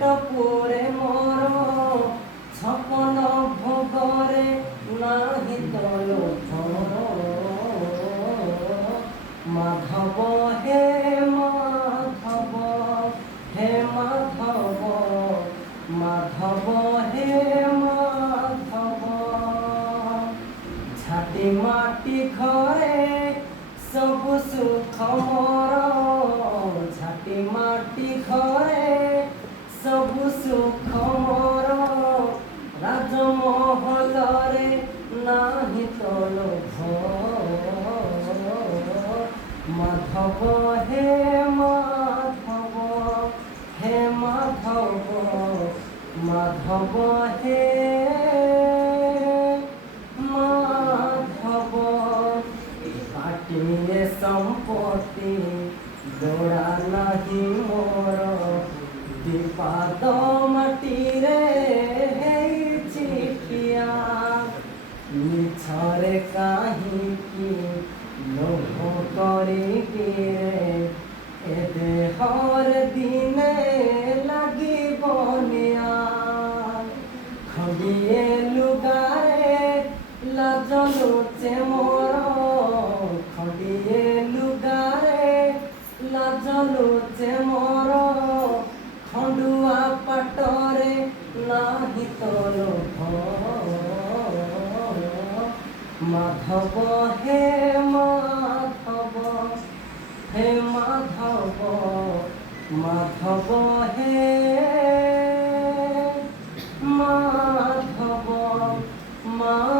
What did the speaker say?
পেট পুরে মোর ছপন ভোগরে নাহি তল ধর মাধব হে মাধব হে মাধব মাধব হে মাধব ঝাটি মাটি ঘরে সবু সুখ মোর ঝাটি মাটি ঘরে সবু সুখ মোর রাজমহলরে নাহি তল মাধব হে মাধব হে মাধব মাধব হে মাধব পাটিয়ে সম্পত্তি দৌড়া নাহি মোর দিপাদ মাটিরে ହେଇଛି ଠିଆ ମିଛରେ କାହିଁକି ଲୋଭ କରିକି ଏ ଦେହରେ ଦିନେ ଲାଗିବ ନିଆ ଖଣ୍ଡିଏ ଲୁଗାରେ ଲାଜ ଲୁଚେ ମୋର ଖଣ୍ଡିଏ ଲୁଗାରେ ଲାଜ ଲୁଚେ ମୋର ଖଣ୍ଡୁଆ ପାଟରେ ନାହିଁ ତୋର ମାଧବ ହେ ମାଧବ হে মাধব মাধব হে মাধব মা